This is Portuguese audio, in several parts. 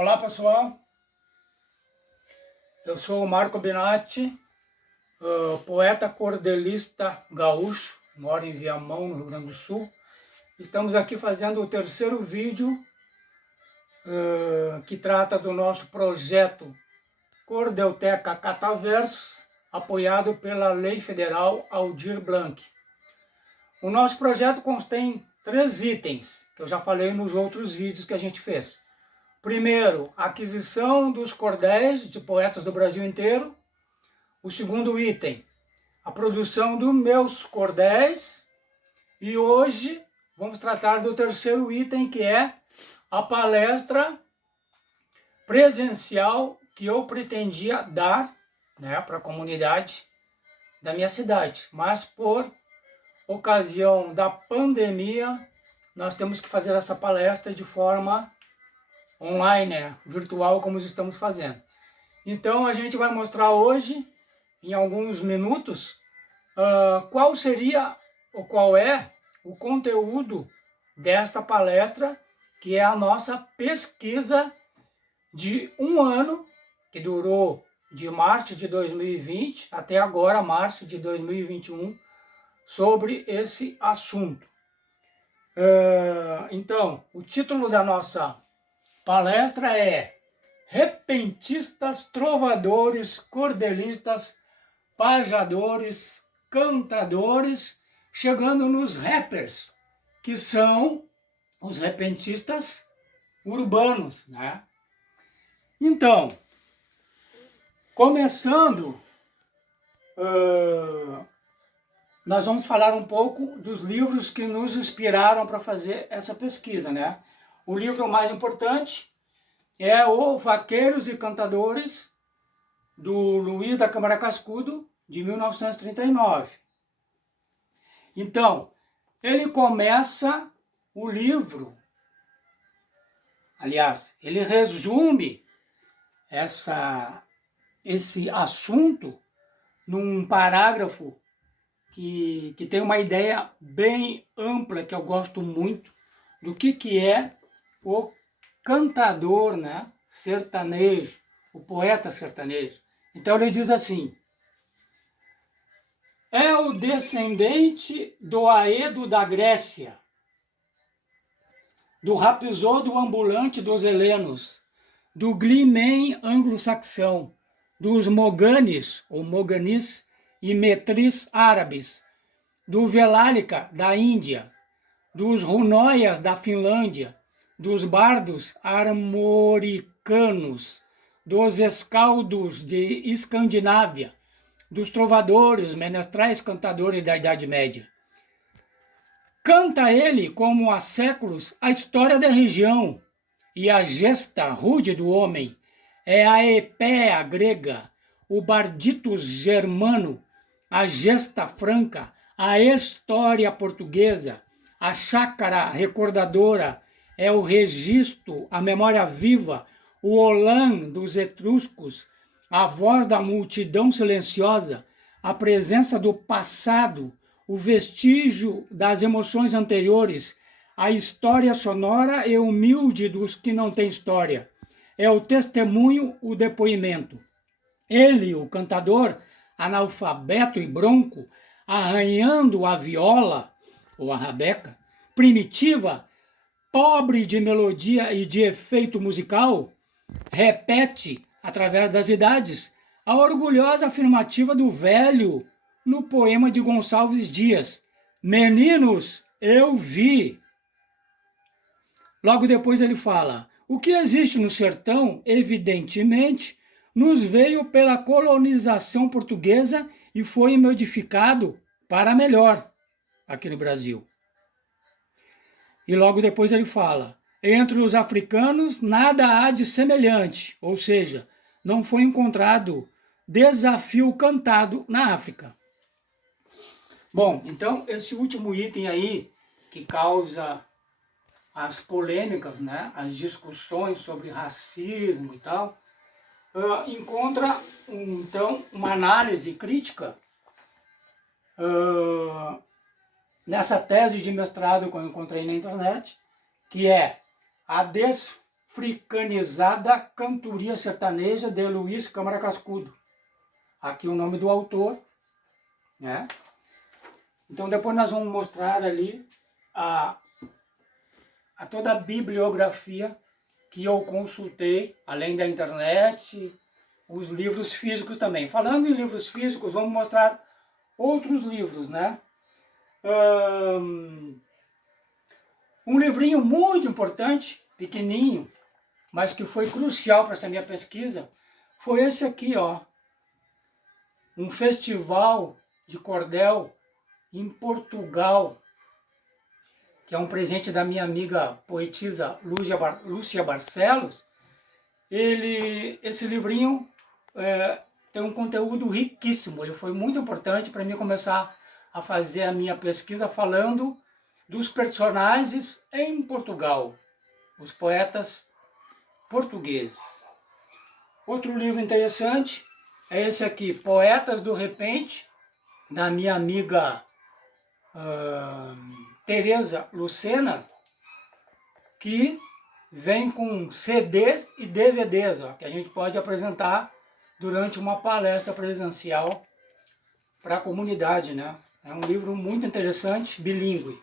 Olá pessoal, eu sou o Marco Binatti, poeta cordelista gaúcho, moro em Viamão, no Rio Grande do Sul. Estamos aqui fazendo o terceiro vídeo que trata do nosso projeto Cordelteca Cataversos, apoiado pela Lei Federal Aldir Blanc. O nosso projeto contém 3 itens, que eu já falei nos outros vídeos que a gente fez. Primeiro, aquisição dos cordéis de poetas do Brasil inteiro. O segundo item, a produção dos meus cordéis. E hoje vamos tratar do terceiro item, que é a palestra presencial que eu pretendia dar, né, para a comunidade da minha cidade. Mas por ocasião da pandemia, nós temos que fazer essa palestra de forma online, né, virtual, como estamos fazendo. Então a gente vai mostrar hoje, em alguns minutos, qual seria ou qual é o conteúdo desta palestra, que é a nossa pesquisa de um ano, que durou de março de 2020 até agora, março de 2021, sobre esse assunto. Então, o título da nossa palestra é Repentistas, Trovadores, Cordelistas, Pajadores, Cantadores, chegando nos rappers, que são os repentistas urbanos, né? Então, começando, nós vamos falar um pouco dos livros que nos inspiraram para fazer essa pesquisa, né? O livro mais importante é o Vaqueiros e Cantadores, do Luiz da Câmara Cascudo, de 1939. Então, ele começa o livro, aliás, ele resume esse assunto num parágrafo que tem uma ideia bem ampla, que eu gosto muito, do que é o cantador, né, sertanejo, o poeta sertanejo. Então ele diz assim: é o descendente do Aedo da Grécia, do Rapsodo ambulante dos helenos, do Glimen anglo-saxão, dos Moganes ou Moganis e Metris árabes, do Velálica da Índia, dos Runóias da Finlândia, dos bardos armoricanos, dos escaldos de Escandinávia, dos trovadores, menestrais, cantadores da Idade Média. Canta ele, como há séculos, a história da região, e a gesta rude do homem é a epéa grega, o barditus germano, a gesta franca, a história portuguesa, a chácara recordadora, é o registro, a memória viva, o olã dos etruscos, a voz da multidão silenciosa, a presença do passado, o vestígio das emoções anteriores, a história sonora e humilde dos que não têm história. É o testemunho, o depoimento. Ele, o cantador, analfabeto e bronco, arranhando a viola, ou a rabeca, primitiva, pobre de melodia e de efeito musical, repete, através das idades, a orgulhosa afirmativa do velho no poema de Gonçalves Dias: meninos, eu vi. Logo depois ele fala: o que existe no sertão, evidentemente, nos veio pela colonização portuguesa e foi modificado para melhor aqui no Brasil. E logo depois ele fala: entre os africanos nada há de semelhante, ou seja, não foi encontrado desafio cantado na África. Bom, então esse último item aí, que causa as polêmicas, né, as discussões sobre racismo e tal, encontra então uma análise crítica nessa tese de mestrado que eu encontrei na internet, que é a africanizada cantoria sertaneja de Luiz Câmara Cascudo. Aqui o nome do autor, né? Então depois nós vamos mostrar ali a toda a bibliografia que eu consultei, além da internet, os livros físicos também. Falando em livros físicos, vamos mostrar outros livros, né? Um livrinho muito importante, pequenininho, mas que foi crucial para essa minha pesquisa, foi esse aqui, ó. Um festival de cordel em Portugal, que é um presente da minha amiga poetisa Lúcia Barcelos. Esse livrinho tem um conteúdo riquíssimo. Ele foi muito importante para mim começar a fazer a minha pesquisa falando dos personagens em Portugal, os poetas portugueses. Outro livro interessante é esse aqui, Poetas do Repente, da minha amiga Tereza Lucena, que vem com CDs e DVDs, ó, que a gente pode apresentar durante uma palestra presencial para a comunidade, né? É um livro muito interessante, bilíngue.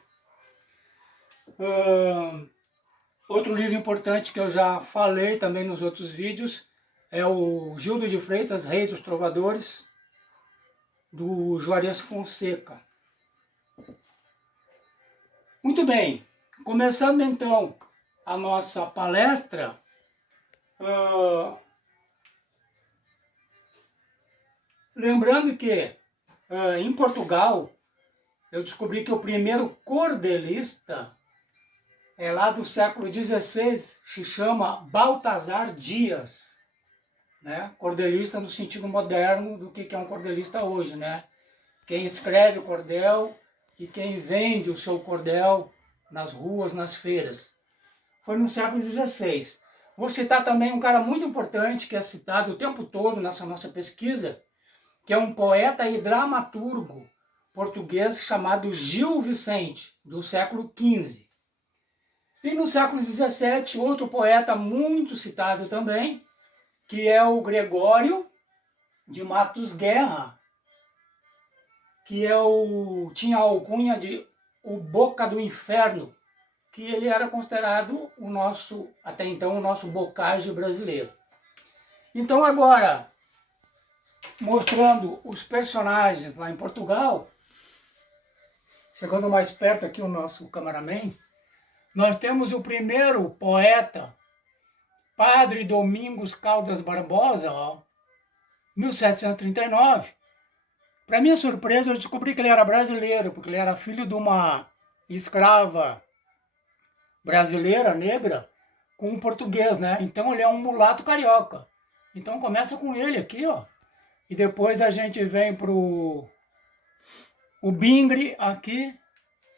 Outro livro importante que eu já falei também nos outros vídeos é o Gildo de Freitas, Rei dos Trovadores, do Juarez Fonseca. Muito bem, começando então a nossa palestra, lembrando que em Portugal eu descobri que o primeiro cordelista é lá do século XVI, se chama Baltazar Dias, né? Cordelista no sentido moderno do que é um cordelista hoje, né? Quem escreve o cordel e quem vende o seu cordel nas ruas, nas feiras. Foi no século XVI. Vou citar também um cara muito importante que é citado o tempo todo nessa nossa pesquisa, que é um poeta e dramaturgo português chamado Gil Vicente, do século XV. E no século XVII, outro poeta muito citado também, que é o Gregório de Matos Guerra, que tinha a alcunha de o Boca do Inferno, que ele era considerado até então, o nosso Bocage brasileiro. Então agora, mostrando os personagens lá em Portugal, chegando mais perto aqui o nosso cameraman, nós temos o primeiro poeta, Padre Domingos Caldas Barbosa, ó, 1739. Para minha surpresa, eu descobri que ele era brasileiro, porque ele era filho de uma escrava brasileira, negra, com um português, né? Então ele é um mulato carioca. Então começa com ele aqui, ó. E depois a gente vem pro o Bingre aqui,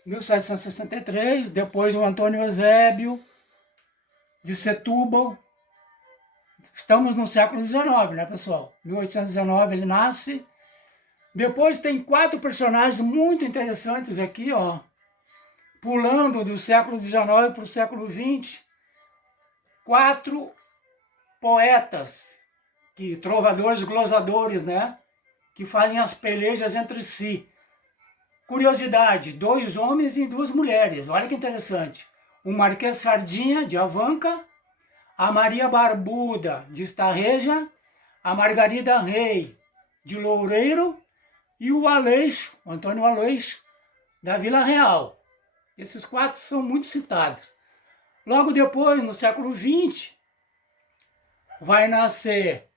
1763, depois o Antônio Eusébio de Setúbal. Estamos no século XIX, né, pessoal? 1819 ele nasce. Depois tem 4 personagens muito interessantes aqui, ó. Pulando do século XIX para o século XX. 4 poetas, trovadores, glosadores, né? Que fazem as pelejas entre si. Curiosidade, 2 homens e 2 mulheres. Olha que interessante. O Marquês Sardinha, de Avanca, a Maria Barbuda, de Estarreja, a Margarida Rei, de Loureiro, e o Aleixo, o Antônio Aleixo, da Vila Real. Esses 4 são muito citados. Logo depois, no século XX, vai nascer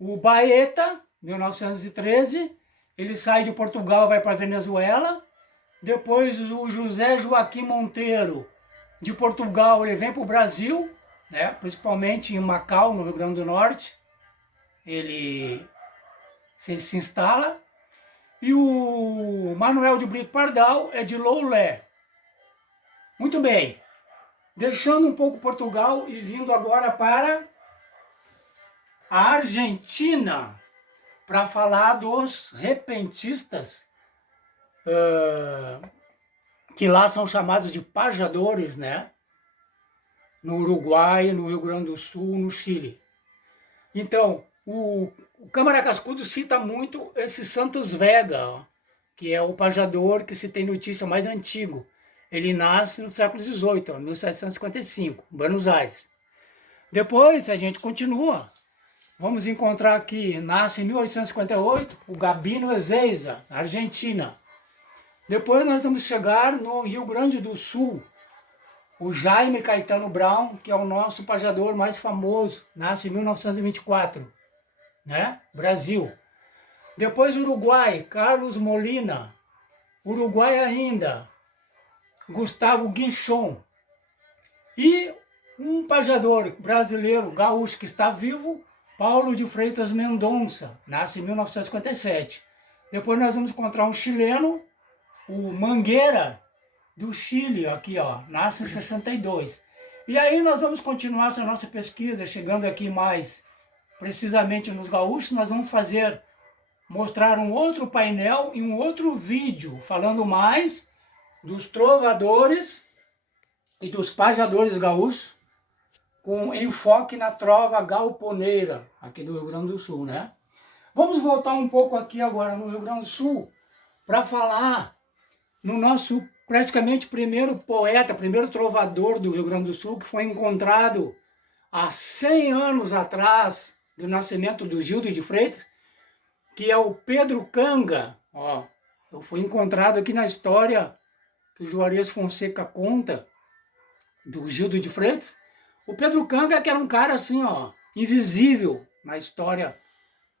o Baeta, 1913, ele sai de Portugal, vai para a Venezuela. Depois o José Joaquim Monteiro, de Portugal, ele vem para o Brasil, né? Principalmente em Macau, no Rio Grande do Norte. Ele se instala. E o Manuel de Brito Pardal é de Loulé. Muito bem. Deixando um pouco Portugal e vindo agora para a Argentina, para falar dos repentistas, que lá são chamados de pajadores, né? no Uruguai, no Rio Grande do Sul, no Chile. Então, o Câmara Cascudo cita muito esse Santos Vega, ó, que é o pajador que se tem notícia mais antigo. Ele nasce no século XVIII, ó, 1755, Buenos Aires. Depois a gente continua. Vamos encontrar aqui, nasce em 1858, o Gabino Ezeiza, Argentina. Depois nós vamos chegar no Rio Grande do Sul, o Jaime Caetano Brown, que é o nosso pajador mais famoso, nasce em 1924, né? Brasil. Depois Uruguai, Carlos Molina. Uruguai ainda, Gustavo Guinchon. E um pajador brasileiro, gaúcho, que está vivo, Paulo de Freitas Mendonça, nasce em 1957. Depois nós vamos encontrar um chileno, o Mangueira, do Chile, aqui ó, nasce em 62. E aí nós vamos continuar essa nossa pesquisa, chegando aqui mais precisamente nos gaúchos, nós vamos mostrar um outro painel e um outro vídeo, falando mais dos trovadores e dos pajadores gaúchos, com enfoque na trova galponeira, aqui do Rio Grande do Sul, né? Vamos voltar um pouco aqui agora no Rio Grande do Sul, para falar no nosso praticamente primeiro poeta, primeiro trovador do Rio Grande do Sul, que foi encontrado há 100 anos atrás do nascimento do Gildo de Freitas, que é o Pedro Canga. Ó, foi encontrado aqui na história que o Juarez Fonseca conta, do Gildo de Freitas. O Pedro Canga, que era um cara assim, ó, invisível na história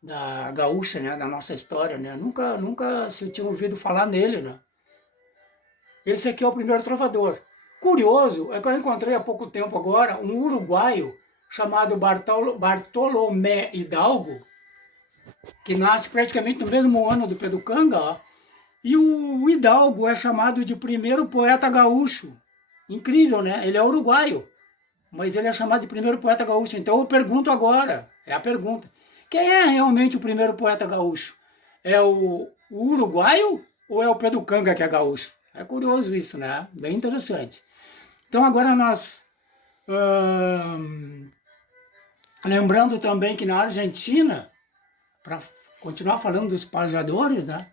da gaúcha, né, da nossa história, né? Nunca se tinha ouvido falar nele, né? Esse aqui é o primeiro trovador. Curioso é que eu encontrei há pouco tempo agora um uruguaio chamado Bartolomé Hidalgo, que nasce praticamente no mesmo ano do Pedro Canga, ó, e o Hidalgo é chamado de primeiro poeta gaúcho. Incrível, né? Ele é uruguaio, mas ele é chamado de primeiro poeta gaúcho. Então eu pergunto agora, é a pergunta, quem é realmente o primeiro poeta gaúcho? É o uruguaio ou é o Pedro Canga que é gaúcho? É curioso isso, né? Bem interessante. Então agora nós, lembrando também que na Argentina, para continuar falando dos pajadores, né?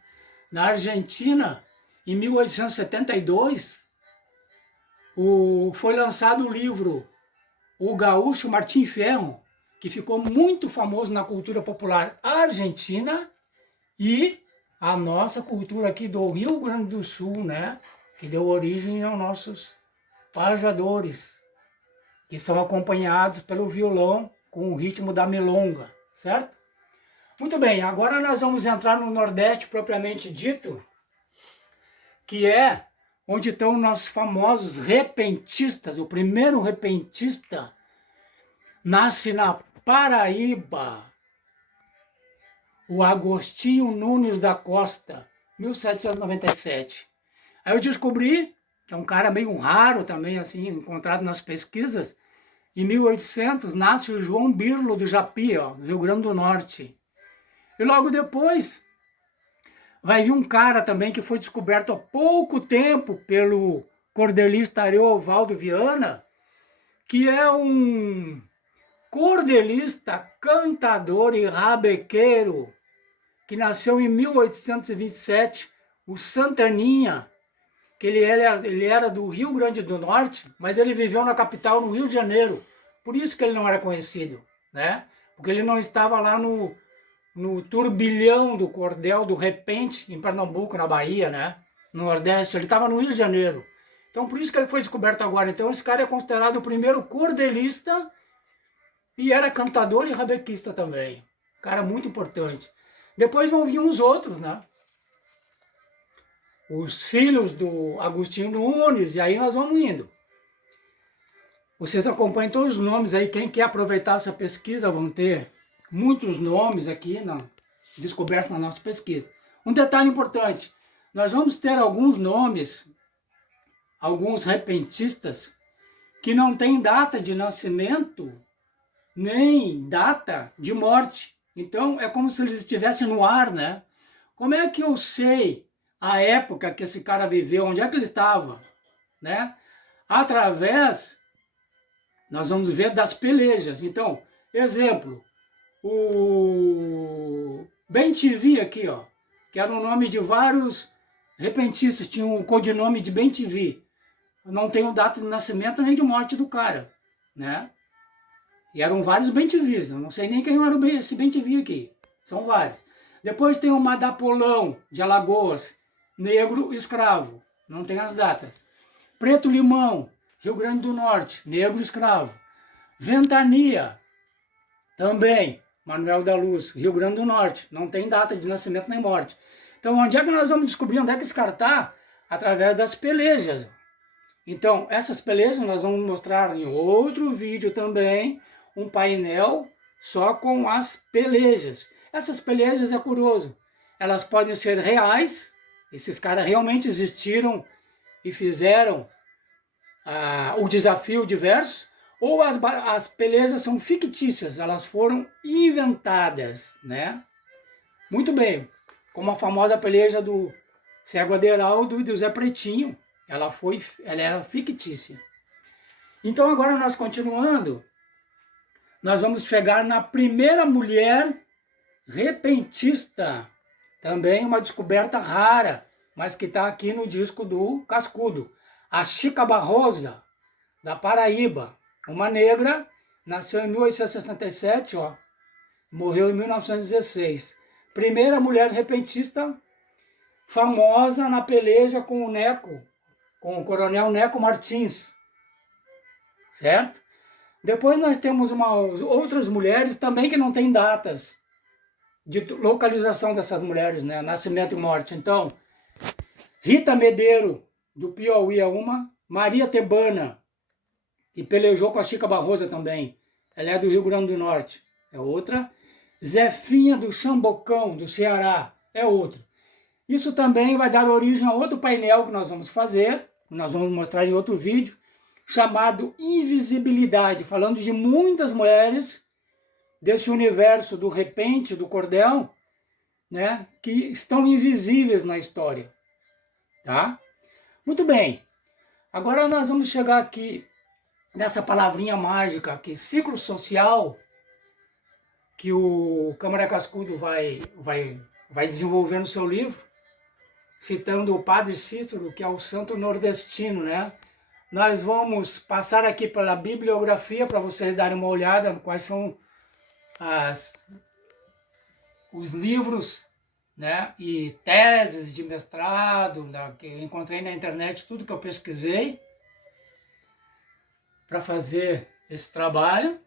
Na Argentina, em 1872, foi lançado o livro O Gaúcho Martim Fierro, que ficou muito famoso na cultura popular argentina e a nossa cultura aqui do Rio Grande do Sul, né? Que deu origem aos nossos pajadores, que são acompanhados pelo violão com o ritmo da milonga, certo? Muito bem, agora nós vamos entrar no Nordeste propriamente dito, que é onde estão nossos famosos repentistas. O primeiro repentista nasce na Paraíba, o Agostinho Nunes da Costa, 1797. Aí eu descobri, que é um cara meio raro também, assim, encontrado nas pesquisas, em 1800 nasce o João Birlo do Japi, ó, do Rio Grande do Norte. E logo depois vai vir um cara também que foi descoberto há pouco tempo pelo cordelista Ariovaldo Viana, que é um cordelista, cantador e rabequeiro, que nasceu em 1827, o Santaninha, que ele era do Rio Grande do Norte, mas ele viveu na capital, no Rio de Janeiro. Por isso que ele não era conhecido, né? Porque ele não estava lá no turbilhão do cordel do repente, em Pernambuco, na Bahia, né? No Nordeste, ele estava no Rio de Janeiro. Então, por isso que ele foi descoberto agora. Então, esse cara é considerado o primeiro cordelista e era cantador e rabequista também. Cara muito importante. Depois vão vir os outros, né? Os filhos do Agostinho Nunes, e aí nós vamos indo. Vocês acompanham todos os nomes aí, quem quer aproveitar essa pesquisa, vão ter muitos nomes aqui descobertos na nossa pesquisa. Um detalhe importante, nós vamos ter alguns nomes, alguns repentistas, que não têm data de nascimento, nem data de morte. Então, é como se eles estivessem no ar, né? Como é que eu sei a época que esse cara viveu, onde é que ele estava, né? Através nós vamos ver das pelejas. Então, exemplo, o Bem-TV aqui, ó, que era o nome de vários repentistas, tinha um codinome de Bem-TV. Não tenho data de nascimento nem de morte do cara, né? E eram vários Bem-TVs, eu não sei nem quem era esse Bem-TV aqui, são vários. Depois tem o Madapolão, de Alagoas, negro escravo, não tem as datas. Preto Limão, Rio Grande do Norte, negro escravo. Ventania, também, Manuel da Luz, Rio Grande do Norte, não tem data de nascimento nem morte. Então, onde é que nós vamos descobrir onde é que esse cara está? Através das pelejas. Então, essas pelejas nós vamos mostrar em outro vídeo também, um painel só com as pelejas. Essas pelejas é curioso, elas podem ser reais, esses caras realmente existiram e fizeram o desafio diverso, ou as pelejas são fictícias, elas foram inventadas, né? Muito bem, como a famosa peleja do Cego Aderaldo e do Zé Pretinho, ela era fictícia. Então agora nós continuando, nós vamos chegar na primeira mulher repentista, também uma descoberta rara, mas que está aqui no disco do Cascudo. A Chica Barrosa, da Paraíba, uma negra, nasceu em 1867, ó, morreu em 1916. Primeira mulher repentista famosa na peleja com o Neco, com o coronel Neco Martins, certo? Depois nós temos outras mulheres também que não têm datas de localização dessas mulheres, né? Nascimento e morte. Então, Rita Medeiro, do Piauí é uma, Maria Tebana, que pelejou com a Chica Barrosa também, ela é do Rio Grande do Norte, é outra. Zefinha do Chambocão, do Ceará, é outra. Isso também vai dar origem a outro painel que nós vamos fazer, que nós vamos mostrar em outro vídeo, chamado Invisibilidade, falando de muitas mulheres desse universo do repente, do cordel, né, que estão invisíveis na história, tá? Muito bem, agora nós vamos chegar aqui nessa palavrinha mágica aqui, ciclo social, que o Câmara Cascudo vai desenvolver no seu livro, citando o Padre Cícero, que é o santo nordestino, né? Nós vamos passar aqui pela bibliografia para vocês darem uma olhada quais são os livros, né, e teses de mestrado, né, que eu encontrei na internet, tudo que eu pesquisei para fazer esse trabalho.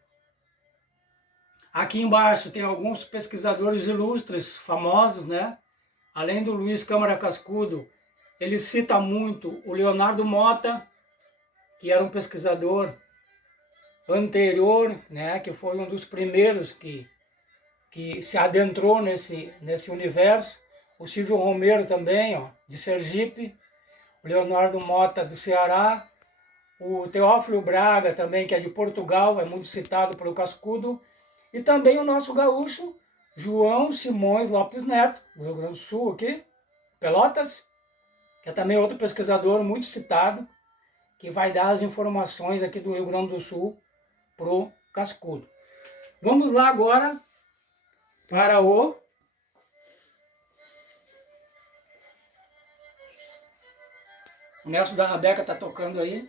Aqui embaixo tem alguns pesquisadores ilustres, famosos, né? Além do Luiz Câmara Cascudo, ele cita muito o Leonardo Mota, que era um pesquisador anterior, né, que foi um dos primeiros que se adentrou nesse universo. O Silvio Romero também, ó, de Sergipe, o Leonardo Mota, do Ceará, o Teófilo Braga também, que é de Portugal, é muito citado pelo Cascudo, e também o nosso gaúcho, João Simões Lopes Neto, do Rio Grande do Sul, aqui, Pelotas, que é também outro pesquisador muito citado, que vai dar as informações aqui do Rio Grande do Sul pro Cascudo. Vamos lá agora para o Nelson da Rabeca está tocando aí.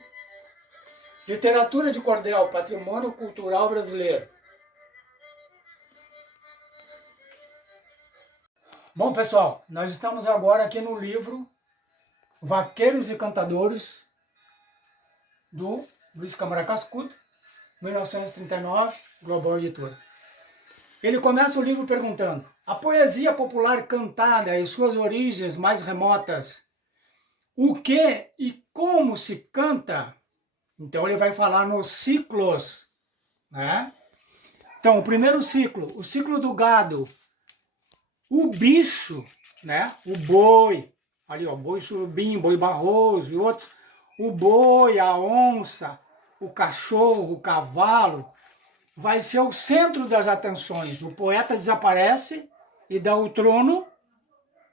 Literatura de cordel, patrimônio cultural brasileiro. Bom, pessoal, nós estamos agora aqui no livro Vaqueiros e Cantadores, do Luiz Câmara Cascudo, 1939, Global Editora. Ele começa o livro perguntando: a poesia popular cantada e suas origens mais remotas, o que e como se canta? Então ele vai falar nos ciclos, né? Então, o primeiro ciclo, o ciclo do gado, o bicho, né? O boi, ali ó, boi surubim, boi barroso e outros, o boi, a onça, o cachorro, o cavalo, vai ser o centro das atenções. O poeta desaparece e dá o trono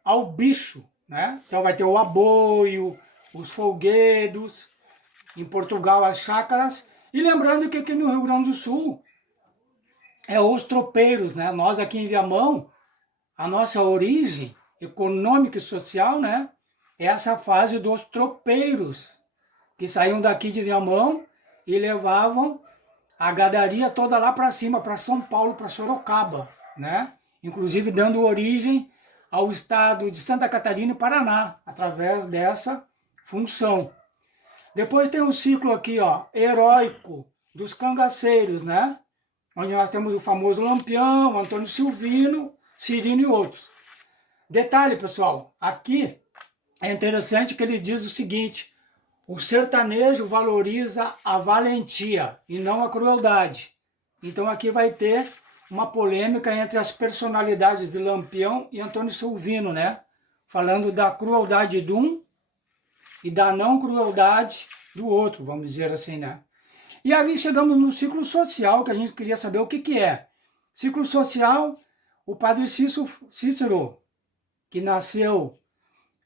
ao bicho, né? Então vai ter o aboio, os folguedos, em Portugal as chácaras, E lembrando que aqui no Rio Grande do Sul é os tropeiros, né? Nós aqui em Viamão, a nossa origem econômica e social, né? É essa fase dos tropeiros, que saíam daqui de Viamão e levavam a gadaria toda lá para cima, para São Paulo, para Sorocaba, né? Inclusive dando origem ao estado de Santa Catarina e Paraná, através dessa função. Depois tem um ciclo aqui, ó, heróico dos cangaceiros, né? Onde nós temos o famoso Lampião, Antônio Silvino, Cirino e outros. Detalhe, pessoal, aqui é interessante que ele diz o seguinte: o sertanejo valoriza a valentia e não a crueldade. Então aqui vai ter uma polêmica entre as personalidades de Lampião e Antônio Silvino, né? Falando da crueldade de um e da não crueldade do outro, vamos dizer assim, né? E aí chegamos no ciclo social, que a gente queria saber o que é. Ciclo social, o padre Cícero, que nasceu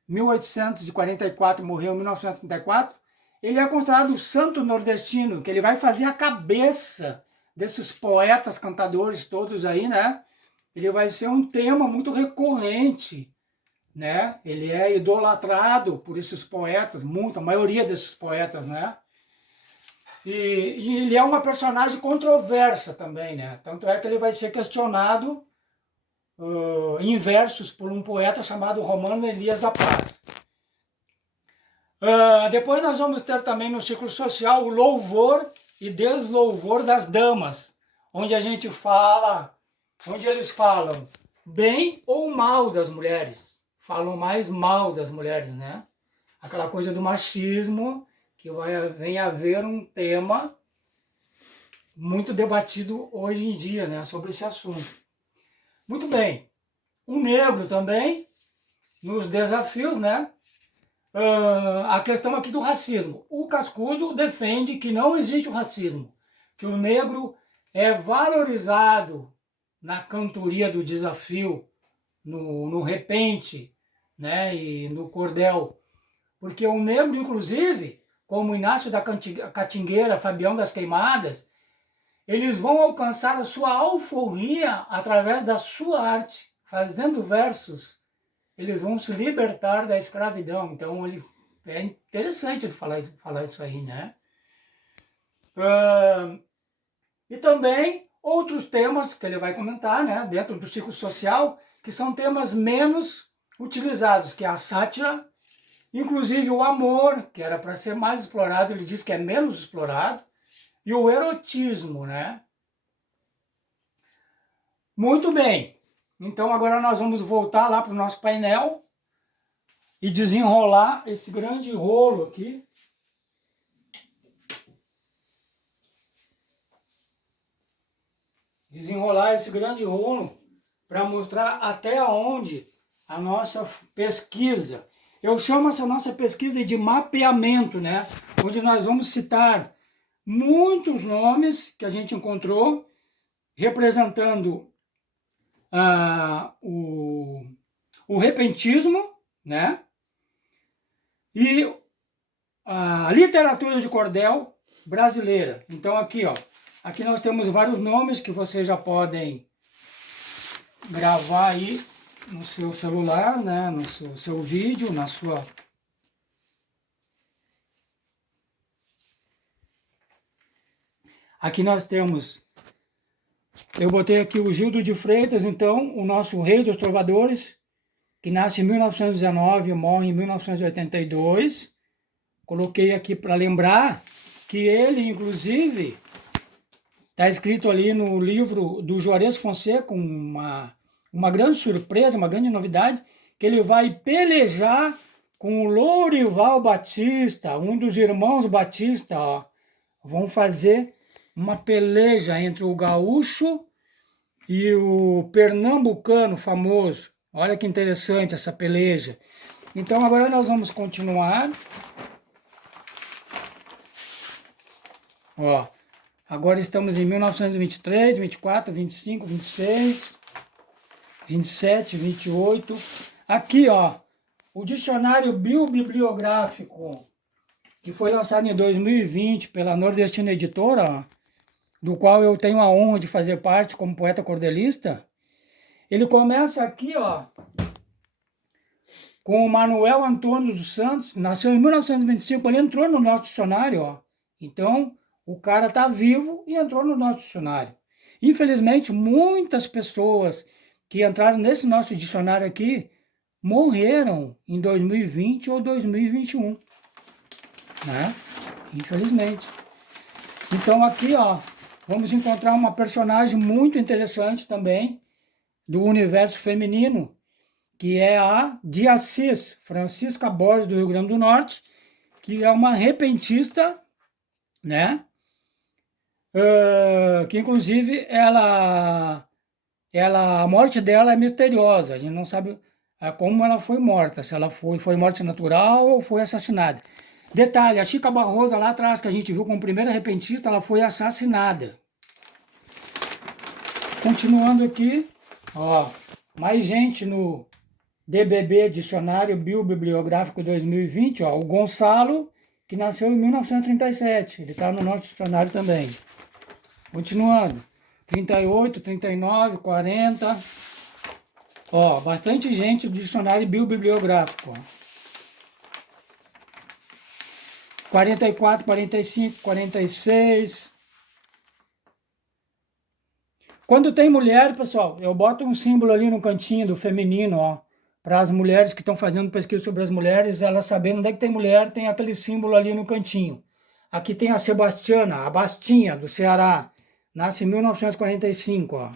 em 1844, morreu em 1934, ele é considerado o santo nordestino, que ele vai fazer a cabeça desses poetas, cantadores todos aí, né? Ele vai ser um tema muito recorrente, né? Ele é idolatrado por esses poetas, a maioria desses poetas, né? E ele é uma personagem controversa também, né? Tanto é que ele vai ser questionado em versos por um poeta chamado Romano Elias da Paz. Depois nós vamos ter também no ciclo social o louvor e deslouvor das damas, onde eles falam bem ou mal das mulheres. Falam mais mal das mulheres, né? Aquela coisa do machismo, que vem a haver um tema muito debatido hoje em dia, né, sobre esse assunto. Muito bem. O negro também, nos desafios, né? A questão aqui do racismo. O Cascudo defende que não existe o racismo, que o negro é valorizado na cantoria do desafio, no repente, né, e no cordel. Porque o negro, inclusive, como Inácio da Catingueira, Fabião das Queimadas, eles vão alcançar a sua alforria através da sua arte, fazendo versos. Eles vão se libertar da escravidão. Então, é interessante ele falar isso aí, né? E também outros temas que ele vai comentar, né, dentro do ciclo social, que são temas menos utilizados, que é a sátira, inclusive o amor, que era para ser mais explorado, ele diz que é menos explorado, e o erotismo, né? Muito bem. Então agora nós vamos voltar lá para o nosso painel e desenrolar esse grande rolo aqui. Desenrolar esse grande rolo para mostrar até onde a nossa pesquisa. Eu chamo essa nossa pesquisa de mapeamento, né? Onde nós vamos citar muitos nomes que a gente encontrou representando o repentismo, né? E a literatura de cordel brasileira. Então aqui, ó, aqui nós temos vários nomes que vocês já podem gravar aí no seu celular, né, no seu vídeo, na sua... Aqui nós temos, eu botei aqui o Gildo de Freitas, então, o nosso rei dos trovadores, que nasce em 1919 e morre em 1982. Coloquei aqui para lembrar que ele, inclusive, está escrito ali no livro do Juarez Fonseca, uma grande surpresa, uma grande novidade, que ele vai pelejar com o Lourival Batista, um dos irmãos Batista, ó. Vão fazer uma peleja entre o gaúcho e o pernambucano famoso. Olha que interessante essa peleja. Então agora nós vamos continuar. Ó, agora estamos em 1923, 24, 25, 26, 27, 28. Aqui, ó, o dicionário biobibliográfico que foi lançado em 2020 pela Nordestina Editora, ó, do qual eu tenho a honra de fazer parte como poeta cordelista. Ele começa aqui, ó, com o Manuel Antônio dos Santos, nasceu em 1925, ele entrou no nosso dicionário, ó. Então, o cara tá vivo e entrou no nosso dicionário. Infelizmente, muitas pessoas que entraram nesse nosso dicionário aqui morreram em 2020 ou 2021, né? Infelizmente. Então, aqui, ó, vamos encontrar uma personagem muito interessante também do universo feminino, que é a de Assis, Francisca Borges, do Rio Grande do Norte, que é uma repentista, né? Que inclusive a morte dela é misteriosa. A gente não sabe como ela foi morta, se ela foi morte natural ou foi assassinada. Detalhe, a Chica Barrosa lá atrás, que a gente viu como primeira repentista, ela foi assassinada. Continuando aqui, ó, mais gente no DBB, Dicionário Biobibliográfico 2020, ó, o Gonçalo, que nasceu em 1937, ele está no nosso dicionário também. Continuando, 38, 39, 40, ó, bastante gente do Dicionário Biobibliográfico, ó. 44, 45, 46. Quando tem mulher, pessoal, eu boto um símbolo ali no cantinho do feminino, ó, para as mulheres que estão fazendo pesquisa sobre as mulheres, elas sabendo onde é que tem mulher, tem aquele símbolo ali no cantinho. Aqui tem a Sebastiana, a Bastinha, do Ceará, nasce em 1945, ó.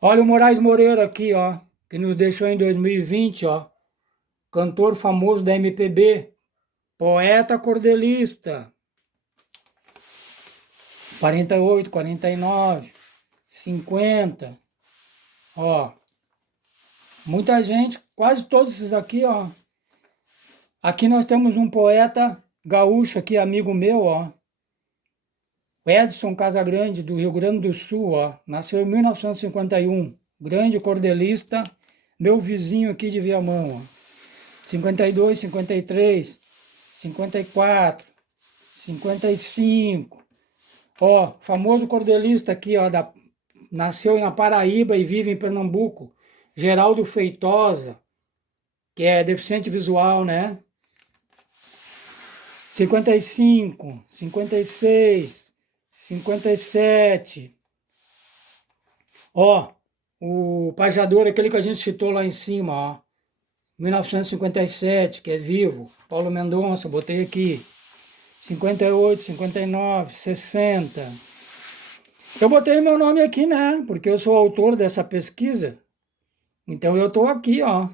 Olha o Moraes Moreira aqui, ó, que nos deixou em 2020, ó, cantor famoso da MPB, poeta cordelista. 48, 49, 50, ó, muita gente, quase todos esses aqui, ó. Aqui nós temos um poeta gaúcho aqui, amigo meu, ó, Edson Casagrande, do Rio Grande do Sul, ó, nasceu em 1951, grande cordelista, meu vizinho aqui de Viamão, ó. 52, 53, 54, 55, ó, famoso cordelista aqui, ó, nasceu na Paraíba e vive em Pernambuco, Geraldo Feitosa, que é deficiente visual, né? 55, 56, 57. Ó, o pajador, aquele que a gente citou lá em cima, ó, 1957, que é vivo, Paulo Mendonça, botei aqui. 58, 59, 60. Eu botei meu nome aqui, né? Porque eu sou autor dessa pesquisa. Então eu estou aqui, ó.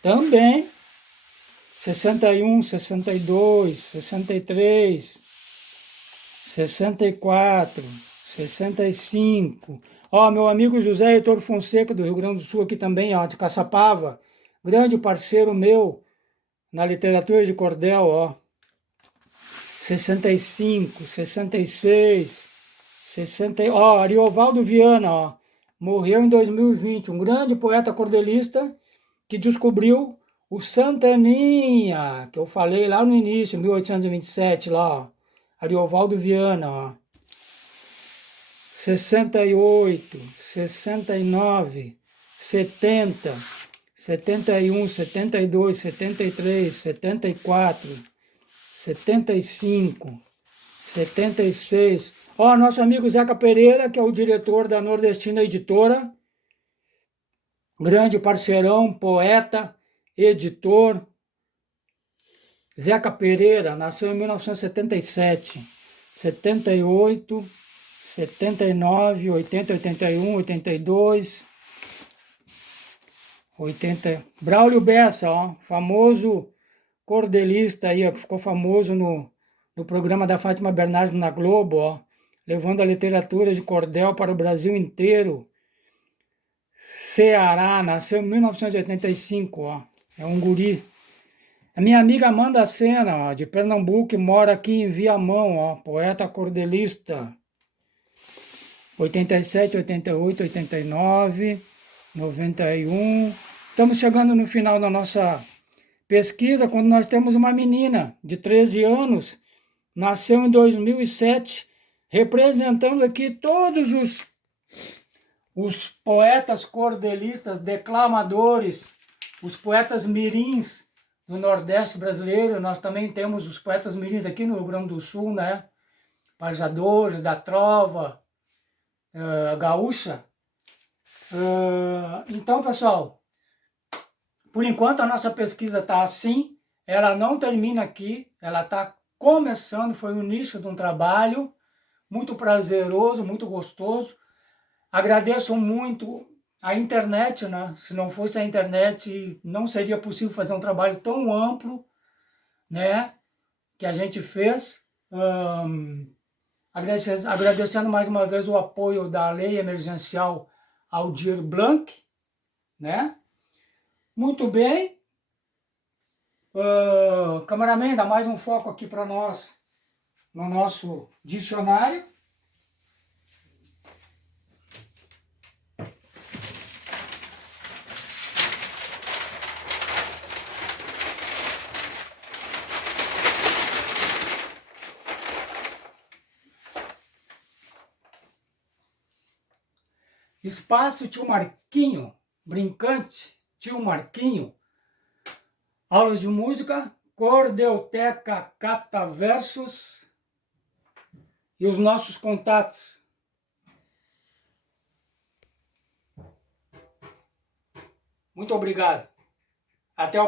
Também. 61, 62, 63, 64, 65. Ó, meu amigo José Heitor Fonseca, do Rio Grande do Sul, aqui também, ó, de Caçapava. Grande parceiro meu na literatura de cordel, ó. 65, 66, 60. Ó, Ariovaldo Viana, ó, morreu em 2020, um grande poeta cordelista que descobriu o Santaninha, que eu falei lá no início, 1827, lá, ó. Ariovaldo Viana, ó. 68, 69, 70, 71, 72, 73, 74, 75, 76. Ó, nosso amigo Zeca Pereira, que é o diretor da Nordestina Editora, grande parceirão, poeta, editor. Zeca Pereira nasceu em 1977, 78, 79, 80, 81, 82, 80. Braulio Bessa, ó, famoso cordelista aí, ó, que ficou famoso no programa da Fátima Bernardes na Globo, ó, levando a literatura de cordel para o Brasil inteiro. Ceará, nasceu em 1985, ó, é um guri. A minha amiga Amanda Sena, ó, de Pernambuco, mora aqui em Viamão, ó, poeta cordelista. 87, 88, 89, 91. Estamos chegando no final da nossa pesquisa quando nós temos uma menina de 13 anos, nasceu em 2007, representando aqui todos os poetas cordelistas, declamadores, os poetas mirins do Nordeste brasileiro. Nós também temos os poetas mirins aqui no Rio Grande do Sul, né? Pajadores da trova gaúcha. Então, pessoal, por enquanto a nossa pesquisa está assim, ela não termina aqui, ela está começando, foi o início de um trabalho muito prazeroso, muito gostoso. Agradeço muito a internet, né? Se não fosse a internet, não seria possível fazer um trabalho tão amplo, né? Que a gente fez. Agradecendo mais uma vez o apoio da Lei Emergencial Aldir Blanc, né? Muito bem. Cameraman, dá mais um foco aqui para nós no nosso dicionário. Espaço Tio Marquinho, brincante, Tio Marquinho. Aulas de música, Cordelteca Cataversos e os nossos contatos. Muito obrigado. Até o